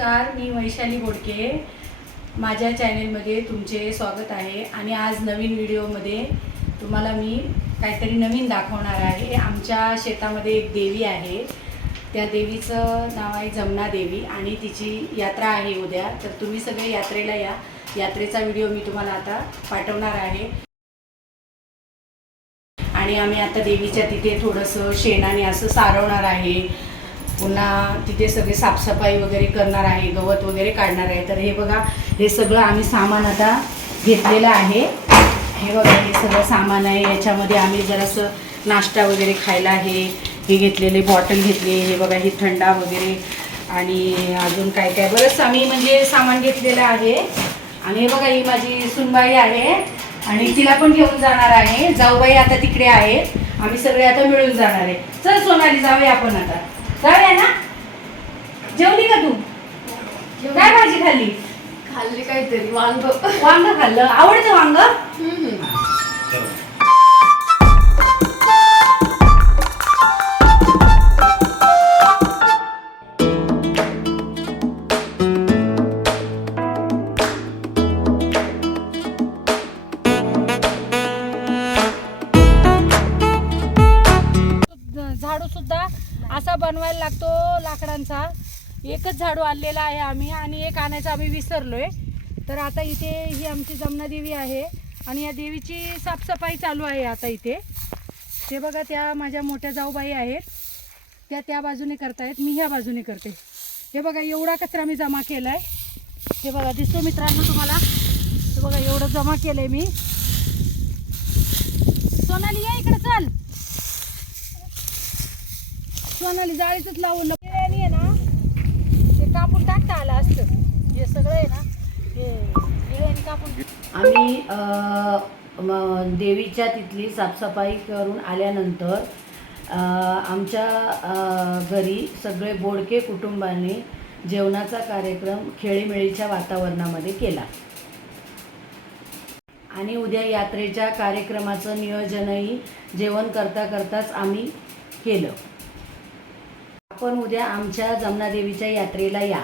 नमस्कार मी वैशाली बोडके. माझ्या चॅनेलमध्ये तुमचे स्वागत आहे आणि आज नवीन व्हिडिओमध्ये तुम्हाला मी काहीतरी नवीन दाखवणार आहे. आमच्या शेतामध्ये एक देवी आहे. त्या देवीचं नाव आहे जमुना देवी आणि तिची यात्रा आहे उद्या. तर तुम्ही सगळे यात्रेला या. यात्रेचा व्हिडिओ मी तुम्हाला आता पाठवणार आहे. आणि आम्ही आता देवीच्या तिथे थोडंसं शेणाने असं सारवणार आहे. पुन्हा तिथे सगळे साफसफाई वगैरे करणार आहे गवत वगैरे काढणार आहे. तर हे बघा हे सगळं आम्ही सामान आता घेतलेलं आहे. हे बघा हे सगळं सामान आहे. याच्यामध्ये आम्ही जरासं नाश्ता वगैरे खायला आहे हे घेतलेले बॉटल घेतले. हे बघा हे थंडा वगैरे. आणि अजून काय काय? बरंच आम्ही म्हणजे सामान घेतलेलं आहे. आणि हे बघा ही माझी सुनबाई आहे. आणि तिला पण घेऊन जाणार आहे. जाऊबाई आता तिकडे आहे. आम्ही सगळे आता मिळून जाणार आहे. चल सोनाली जाऊया आपण आता. जाऊया ना? जेवली का तू? काय भाजी खाल्ली? खाल्ली काहीतरी वांग. वांग खाल्लं. आवडतं वांग? झाडू सुद्धा असा बनवायला लागतो लाकडांचा. एकच झाडू आणलेला आहे आम्ही आणि एक आणायचं आम्ही विसरलो आहे तर आता इथे ही आमची जमनादेवी आहे आणि या देवीची साफसफाई चालू आहे आता इथे. ते बघा त्या माझ्या मोठ्या जाऊबाई आहेत. त्या त्या बाजूने करतायत मी ह्या बाजूने करते. हे बघा एवढा कचरा मी जमा केला आहे हे बघा दिसतो मित्रांनो तुम्हाला? हे बघा एवढं जमा केलं आहे मी. सोनाली या इकडे चाल. सोनाली जाळीच लावून आहे ना ते कापून टाकता आलं असतं. हे सगळं आहे ना हे कापून आम्ही देवीच्या तिथली साफसफाई करून आल्यानंतर आमच्या घरी सगळे बोडके कुटुंबाने जेवणाचा कार्यक्रम खेळीमेळीच्या वातावरणामध्ये केला. आणि उद्या यात्रेच्या कार्यक्रमाचं नियोजनही जेवण करता करताच आम्ही केलं. आपण उद्या आमच्या जमनादेवीच्या यात्रेला या.